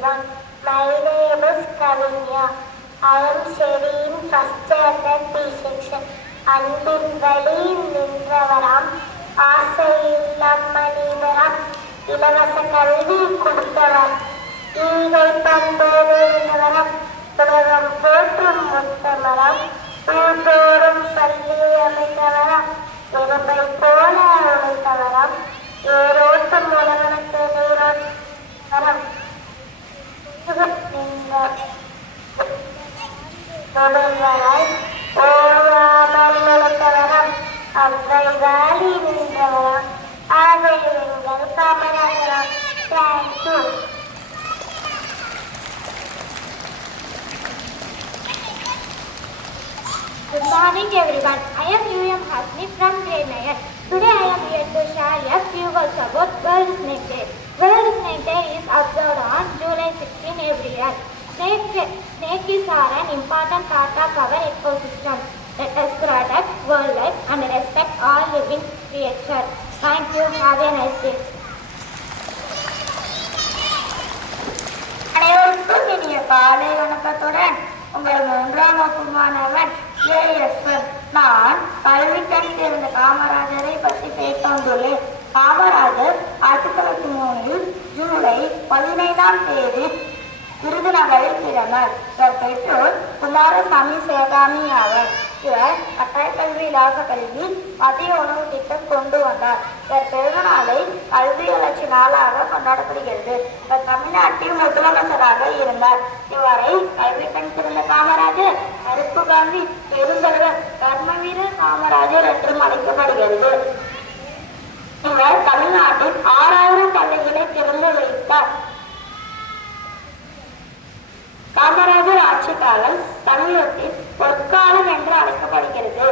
everyone. My name is Kavinya. I am studying first standard B section. அன்பின் வழி நின்றவராம், ஆசையில்லம் மனிதராம், இலவச கல்வி கொடுத்தவர், ஈகை பண்பேறினவராம், உலகம் போற்றும் முத்தமரம், ஊர்தோறும் பள்ளி அமைத்தவராம், எறும்பை போல உழைத்தவராம், ஏரோட்டும் உலகனுக்கு நீரோட்டம் தொழில்களாய் ஓடாமல் உழைத்தவராம், அவ்வை வாலி நின்றவராம், ஆவை எங்கள் காமராஜராம். Thank you. Good morning everyone. I am U.M. Hasni from grade 9. Today I am here to share a few words about World Snake Day. World Snake Day is observed on July 16 every year. Snakes are an important part of our ecosystem. Let us protect wildlife and respect all living creatures. Thank you. Have a nice day. அனைவருக்கும் இனிய காலை வணக்கத்துடன் உங்கள் 3ஆம் வகுப்பு மாணவன் ASN. நான் கல்வி கண் சேர்ந்த காமராஜரை பற்றி பேச வந்துள்ளேன். காமராஜர் 1903 ஜூலை 15ஆம் தேதி விருதுநகரில் பிறந்தார். இவர் பெற்றோர் குமாரசாமி சேகாமி ஆவர். இவர் கட்டாய கல்வி, இலவச கல்வி, மதிய உணவு திட்டம் கொண்டு வந்தார். இவர் பிறந்த நாளை கல்வி வளர்ச்சி நாளாக கொண்டாடப்படுகிறது. இவர் தமிழ்நாட்டில் முதலமைச்சராக இருந்தார். இவரை கல்வி கண் சிறந்த காமராஜர், கருப்பு காந்தி, பெருந்தலைவர், கர்மவீரர் காமராஜர் என்றும் அழைக்கப்படுகிறது. இவர் தமிழ்நாட்டில் 6000 பள்ளிகளை திறந்து வைத்தார். காமராஜர் ஆட்சி காலம் தமிழகத்தில் பொற்காலம் என்று அழைக்கப்படுகிறது.